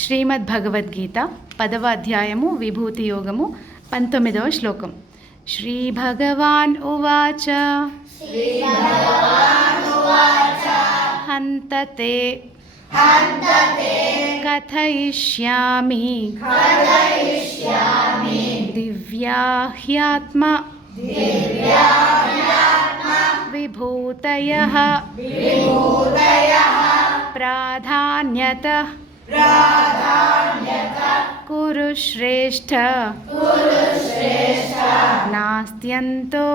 శ్రీమద్భగవద్గీత 10వ అధ్యాయము విభూతి యోగము 19వ శ్లోకం. శ్రీ భగవాన్ ఉవాచ హంతతే కథయిష్యామి దివ్యాహ్యాత్మ విభూతయః ప్రాధాన్యతః కురు శ్రేష్ఠ నాస్త్యంతో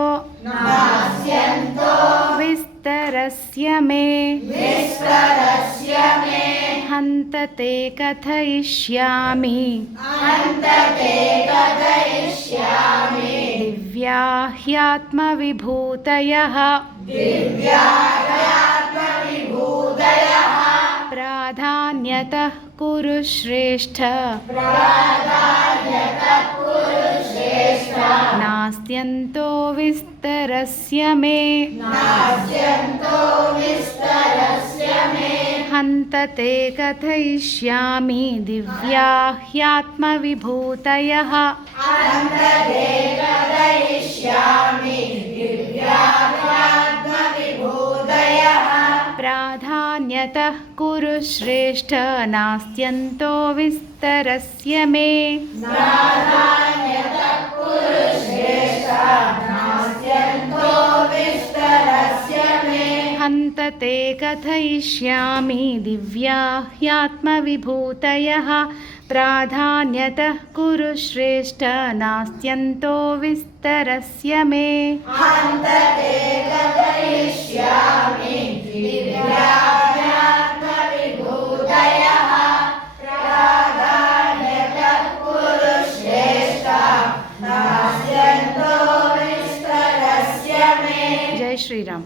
విస్తరస్య మే హంతతే కథయిష్యామి దివ్యాహ్యాత్మ విభూతయః ప్రాధాన్యతః కురు శ్రేష్ఠ నాస్త్యంతో విస్తరస్య మే హంతతే కథయిష్యామి దివ్యాహ్యాత్మ విభూతయః ప్రాధాన్యతః కురు శ్రేష్ఠ నాస్త్యంతో విస్తరస్య మే హంతతే కథయిష్యామి దివ్యాహ్యాత్మ విభూతయః ప్రాధాన్యతః కురు శ్రేష్ఠ నాస్త్యంతో విస్తరస్య మే జై శ్రీరామ్.